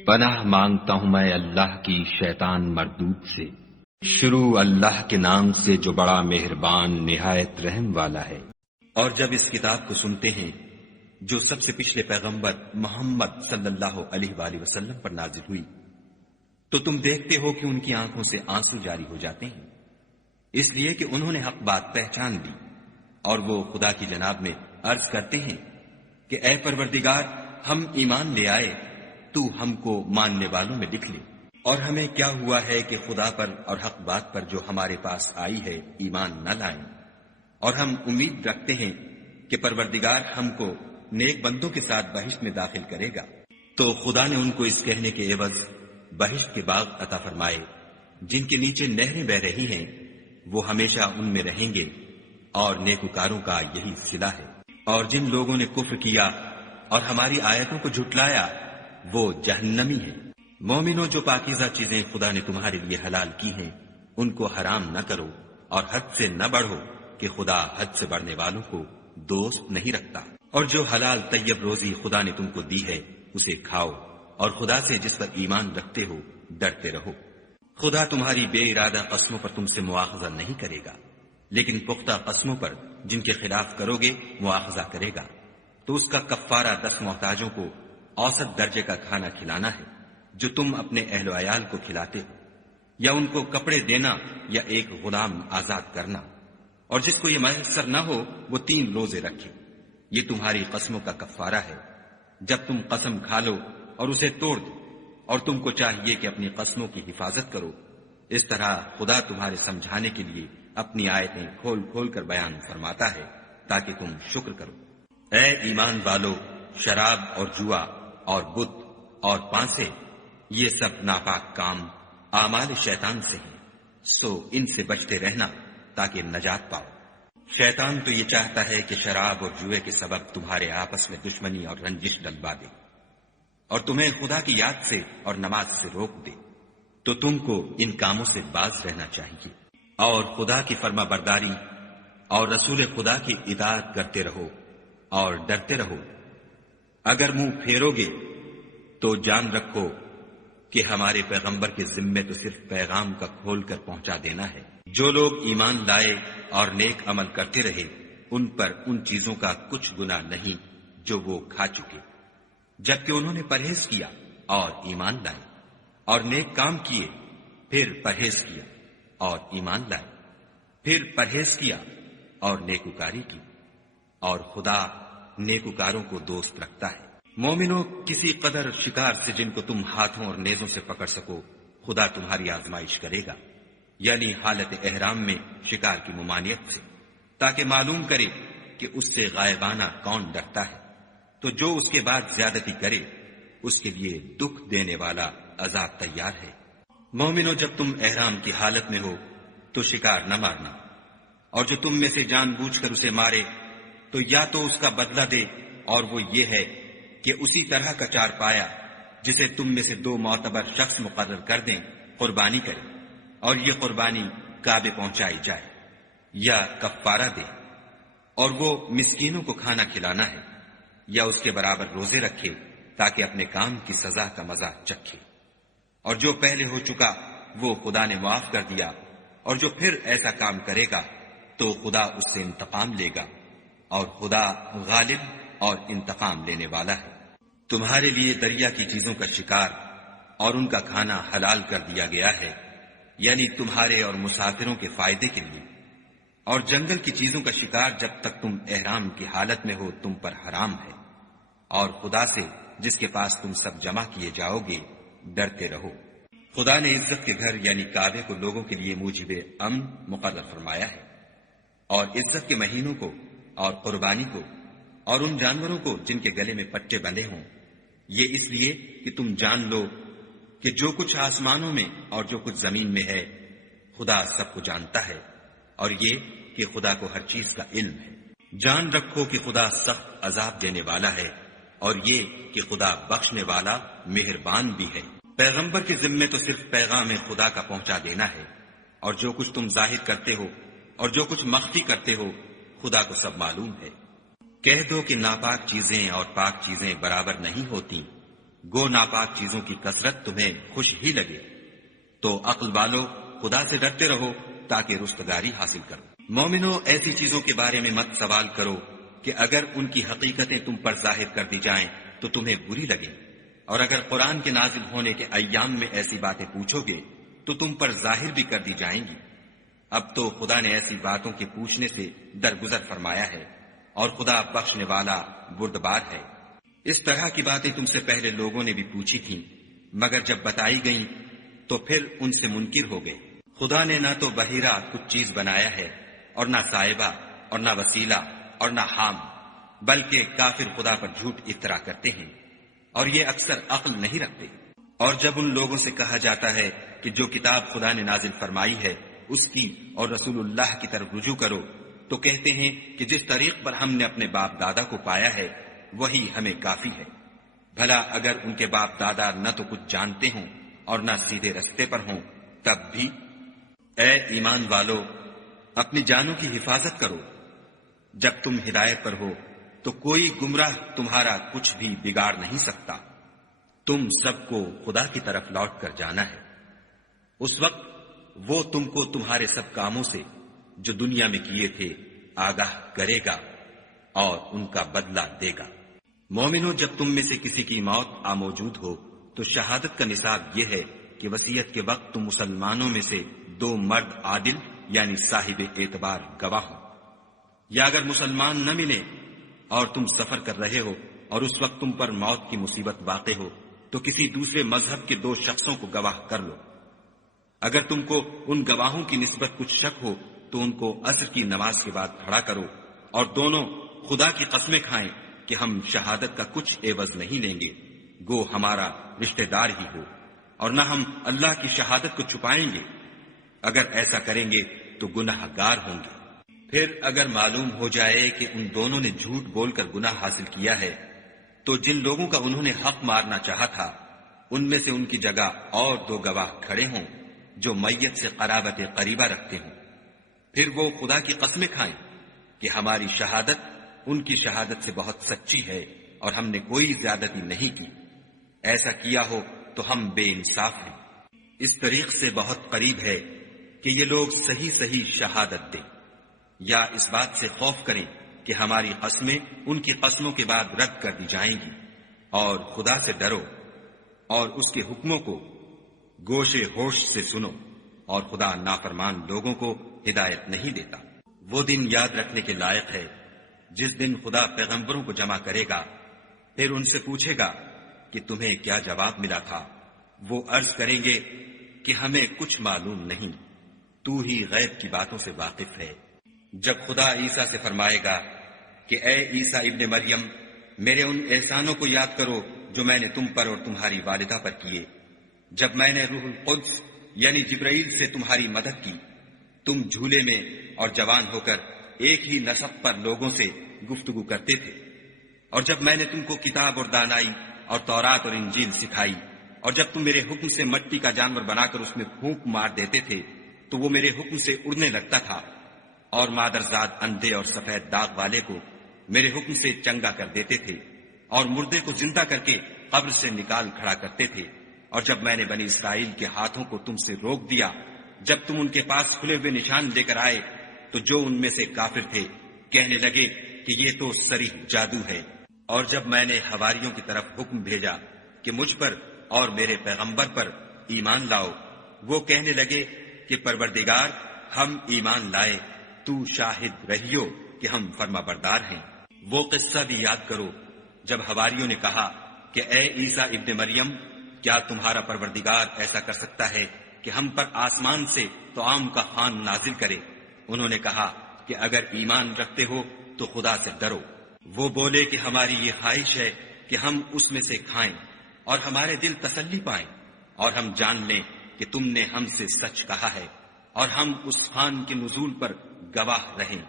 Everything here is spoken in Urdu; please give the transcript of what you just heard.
پناہ مانگتا ہوں میں اللہ کی شیطان مردود سے۔ شروع اللہ کے نام سے جو بڑا مہربان نہایت رحم والا ہے۔ اور جب اس کتاب کو سنتے ہیں جو سب سے پچھلے پیغمبر محمد صلی اللہ علیہ وآلہ وسلم پر نازل ہوئی، تو تم دیکھتے ہو کہ ان کی آنکھوں سے آنسو جاری ہو جاتے ہیں، اس لیے کہ انہوں نے حق بات پہچان لی، اور وہ خدا کی جناب میں عرض کرتے ہیں کہ اے پروردگار، ہم ایمان لے آئے، تو ہم کو ماننے والوں میں لکھ لے، اور ہمیں کیا ہوا ہے کہ خدا پر اور حق بات پر جو ہمارے پاس آئی ہے ایمان نہ لائیں، اور ہم امید رکھتے ہیں کہ پروردگار ہم کو نیک بندوں کے ساتھ بہشت میں داخل کرے گا۔ تو خدا نے ان کو اس کہنے کے عوض بہشت کے باغ عطا فرمائے جن کے نیچے نہریں بہ رہی ہیں، وہ ہمیشہ ان میں رہیں گے، اور نیکوکاروں کا یہی صلہ ہے۔ اور جن لوگوں نے کفر کیا اور ہماری آیتوں کو جھٹلایا وہ جہنمی ہیں۔ مومنوں، جو پاکیزہ چیزیں خدا نے تمہارے لیے حلال کی ہیں ان کو حرام نہ کرو، اور حد سے نہ بڑھو کہ خدا حد سے بڑھنے والوں کو دوست نہیں رکھتا۔ اور جو حلال طیب روزی خدا نے تم کو دی ہے اسے کھاؤ، اور خدا سے جس پر ایمان رکھتے ہو ڈرتے رہو۔ خدا تمہاری بے ارادہ قسموں پر تم سے مواخذہ نہیں کرے گا، لیکن پختہ قسموں پر جن کے خلاف کرو گے مواخذہ کرے گا، تو اس کا کفارہ 10 محتاجوں کو اوسط درجے کا کھانا کھلانا ہے جو تم اپنے اہل و عیال کو کھلاتے ہو، یا ان کو کپڑے دینا، یا ایک غلام آزاد کرنا۔ اور جس کو یہ میسر نہ ہو وہ 3 روزے رکھے، یہ تمہاری قسموں کا کفارہ ہے جب تم قسم کھا لو اور اسے توڑ دو، اور تم کو چاہیے کہ اپنی قسموں کی حفاظت کرو۔ اس طرح خدا تمہارے سمجھانے کے لیے اپنی آیتیں کھول کھول کر بیان فرماتا ہے تاکہ تم شکر کرو۔ اے ایمان والو، شراب اور جوا اور بت اور پانسے، یہ سب ناپاک کام اعمال شیطان سے ہیں، سو ان سے بچتے رہنا تاکہ نجات پاؤ۔ شیطان تو یہ چاہتا ہے کہ شراب اور جوئے کے سبب تمہارے آپس میں دشمنی اور رنجش ڈلوا دے، اور تمہیں خدا کی یاد سے اور نماز سے روک دے، تو تم کو ان کاموں سے باز رہنا چاہیے، اور خدا کی فرما برداری اور رسول خدا کی اطاعت کرتے رہو اور ڈرتے رہو۔ اگر منہ پھیرو گے تو جان رکھو کہ ہمارے پیغمبر کے ذمے تو صرف پیغام کا کھول کر پہنچا دینا ہے۔ جو لوگ ایمان لائے اور نیک عمل کرتے رہے ان پر ان چیزوں کا کچھ گناہ نہیں جو وہ کھا چکے، جبکہ انہوں نے پرہیز کیا اور ایمان لائے، اور نیک کام کیے، پھر پرہیز کیا اور ایمان لائے، پھر پرہیز کیا اور نیکوکاری کی، اور خدا نیکوکاروں کو دوست رکھتا ہے۔ مومنوں، کسی قدر شکار سے جن کو تم ہاتھوں اور نیزوں سے پکڑ سکو خدا تمہاری آزمائش کرے گا، یعنی حالت احرام میں شکار کی ممانعت سے، تاکہ معلوم کرے کہ اس سے غائبانہ کون ڈرتا ہے، تو جو اس کے بعد زیادتی کرے اس کے لیے دکھ دینے والا عذاب تیار ہے۔ مومنوں، جب تم احرام کی حالت میں ہو تو شکار نہ مارنا، اور جو تم میں سے جان بوجھ کر اسے مارے تو یا تو اس کا بدلہ دے، اور وہ یہ ہے کہ اسی طرح کا چار پایا جسے تم میں سے 2 معتبر شخص مقرر کر دیں قربانی کرے، اور یہ قربانی کعبے پہنچائی جائے، یا کفارہ دے، اور وہ مسکینوں کو کھانا کھلانا ہے، یا اس کے برابر روزے رکھے تاکہ اپنے کام کی سزا کا مزہ چکھے۔ اور جو پہلے ہو چکا وہ خدا نے معاف کر دیا، اور جو پھر ایسا کام کرے گا تو خدا اس سے انتقام لے گا، اور خدا غالب اور انتقام لینے والا ہے۔ تمہارے لیے دریا کی چیزوں کا شکار اور ان کا کھانا حلال کر دیا گیا ہے، یعنی تمہارے اور مسافروں کے فائدے کے لیے، اور جنگل کی چیزوں کا شکار جب تک تم احرام کی حالت میں ہو تم پر حرام ہے، اور خدا سے جس کے پاس تم سب جمع کیے جاؤ گے ڈرتے رہو۔ خدا نے عزت کے گھر یعنی کعبے کو لوگوں کے لیے موجب امن مقرر فرمایا ہے، اور عزت کے مہینوں کو اور قربانی کو اور ان جانوروں کو جن کے گلے میں پٹے بندھے ہوں، یہ اس لیے کہ تم جان لو کہ جو کچھ آسمانوں میں اور جو کچھ زمین میں ہے خدا سب کو جانتا ہے، اور یہ کہ خدا کو ہر چیز کا علم ہے۔ جان رکھو کہ خدا سخت عذاب دینے والا ہے، اور یہ کہ خدا بخشنے والا مہربان بھی ہے۔ پیغمبر کے ذمے تو صرف پیغام خدا کا پہنچا دینا ہے، اور جو کچھ تم ظاہر کرتے ہو اور جو کچھ مخفی کرتے ہو خدا کو سب معلوم ہے۔ کہہ دو کہ ناپاک چیزیں اور پاک چیزیں برابر نہیں ہوتی، گو ناپاک چیزوں کی کثرت تمہیں خوش ہی لگے، تو عقل والو خدا سے ڈرتے رہو تاکہ رستگاری حاصل کرو۔ مومنو، ایسی چیزوں کے بارے میں مت سوال کرو کہ اگر ان کی حقیقتیں تم پر ظاہر کر دی جائیں تو تمہیں بری لگے، اور اگر قرآن کے نازل ہونے کے ایام میں ایسی باتیں پوچھو گے تو تم پر ظاہر بھی کر دی جائیں گی۔ اب تو خدا نے ایسی باتوں کے پوچھنے سے درگزر فرمایا ہے، اور خدا بخشنے والا بردبار ہے۔ اس طرح کی باتیں تم سے پہلے لوگوں نے بھی پوچھی تھیں، مگر جب بتائی گئیں تو پھر ان سے منکر ہو گئے۔ خدا نے نہ تو بحیرہ کچھ چیز بنایا ہے، اور نہ صاحبہ، اور نہ وسیلہ، اور نہ حام، بلکہ کافر خدا پر جھوٹ افطرا کرتے ہیں، اور یہ اکثر عقل نہیں رکھتے۔ اور جب ان لوگوں سے کہا جاتا ہے کہ جو کتاب خدا نے نازل فرمائی ہے اس کی اور رسول اللہ کی طرف رجوع کرو، تو کہتے ہیں کہ جس طریق پر ہم نے اپنے باپ دادا کو پایا ہے وہی ہمیں کافی ہے۔ بھلا اگر ان کے باپ دادا نہ تو کچھ جانتے ہوں اور نہ سیدھے رستے پر ہوں تب بھی؟ اے ایمان والو، اپنی جانوں کی حفاظت کرو۔ جب تم ہدایت پر ہو تو کوئی گمراہ تمہارا کچھ بھی بگاڑ نہیں سکتا۔ تم سب کو خدا کی طرف لوٹ کر جانا ہے، اس وقت وہ تم کو تمہارے سب کاموں سے جو دنیا میں کیے تھے آگاہ کرے گا اور ان کا بدلہ دے گا۔ مومنو، جب تم میں سے کسی کی موت آ موجود ہو تو شہادت کا نصاب یہ ہے کہ وصیت کے وقت تم مسلمانوں میں سے 2 مرد عادل یعنی صاحب اعتبار گواہ ہو، یا اگر مسلمان نہ ملے اور تم سفر کر رہے ہو اور اس وقت تم پر موت کی مصیبت واقع ہو تو کسی دوسرے مذہب کے 2 شخصوں کو گواہ کر لو۔ اگر تم کو ان گواہوں کی نسبت کچھ شک ہو تو ان کو عصر کی نماز کے بعد کھڑا کرو، اور دونوں خدا کی قسمیں کھائیں کہ ہم شہادت کا کچھ عوض نہیں لیں گے، گو ہمارا رشتہ دار ہی ہو، اور نہ ہم اللہ کی شہادت کو چھپائیں گے۔ اگر ایسا کریں گے تو گناہ گار ہوں گے۔ پھر اگر معلوم ہو جائے کہ ان دونوں نے جھوٹ بول کر گناہ حاصل کیا ہے تو جن لوگوں کا انہوں نے حق مارنا چاہا تھا ان میں سے ان کی جگہ اور 2 گواہ کھڑے ہوں جو میت سے قرابت قریبہ رکھتے ہوں، پھر وہ خدا کی قسمیں کھائیں کہ ہماری شہادت ان کی شہادت سے بہت سچی ہے اور ہم نے کوئی زیادتی نہیں کی۔ ایسا کیا ہو تو ہم بے انصاف ہیں۔ اس طریق سے بہت قریب ہے کہ یہ لوگ صحیح صحیح شہادت دیں، یا اس بات سے خوف کریں کہ ہماری قسمیں ان کی قسموں کے بعد رد کر دی جائیں گی، اور خدا سے ڈرو اور اس کے حکموں کو گوشے ہوش سے سنو، اور خدا نافرمان لوگوں کو ہدایت نہیں دیتا۔ وہ دن یاد رکھنے کے لائق ہے جس دن خدا پیغمبروں کو جمع کرے گا، پھر ان سے پوچھے گا کہ تمہیں کیا جواب ملا تھا۔ وہ عرض کریں گے کہ ہمیں کچھ معلوم نہیں، تو ہی غیب کی باتوں سے واقف ہے۔ جب خدا عیسیٰ سے فرمائے گا کہ اے عیسیٰ ابن مریم، میرے ان احسانوں کو یاد کرو جو میں نے تم پر اور تمہاری والدہ پر کیے، جب میں نے روح القدس یعنی جبرائیل سے تمہاری مدد کی، تم جھولے میں اور جوان ہو کر ایک ہی نسق پر لوگوں سے گفتگو کرتے تھے، اور جب میں نے تم کو کتاب اور دانائی اور تورات اور انجیل سکھائی، اور جب تم میرے حکم سے مٹی کا جانور بنا کر اس میں پھونک مار دیتے تھے تو وہ میرے حکم سے اڑنے لگتا تھا، اور مادرزاد اندھے اور سفید داغ والے کو میرے حکم سے چنگا کر دیتے تھے، اور مردے کو زندہ کر کے قبر سے نکال کھڑا کرتے تھے، اور جب میں نے بنی اسرائیل کے ہاتھوں کو تم سے روک دیا جب تم ان کے پاس کھلے ہوئے نشان لے کر آئے تو جو ان میں سے کافر تھے کہنے لگے کہ یہ تو صریح جادو ہے، اور جب میں نے حواریوں کی طرف حکم بھیجا کہ مجھ پر اور میرے پیغمبر پر ایمان لاؤ، وہ کہنے لگے کہ پروردگار ہم ایمان لائے، تو شاہد رہیو کہ ہم فرما بردار ہیں۔ وہ قصہ بھی یاد کرو جب حواریوں نے کہا کہ اے عیسیٰ ابن مریم، کیا تمہارا پروردگار ایسا کر سکتا ہے کہ ہم پر آسمان سے طعام کا خوان نازل کرے؟ انہوں نے کہا کہ اگر ایمان رکھتے ہو تو خدا سے ڈرو۔ وہ بولے کہ ہماری یہ خواہش ہے کہ ہم اس میں سے کھائیں اور ہمارے دل تسلی پائیں، اور ہم جان لیں کہ تم نے ہم سے سچ کہا ہے، اور ہم اس خوان کے نزول پر گواہ رہیں۔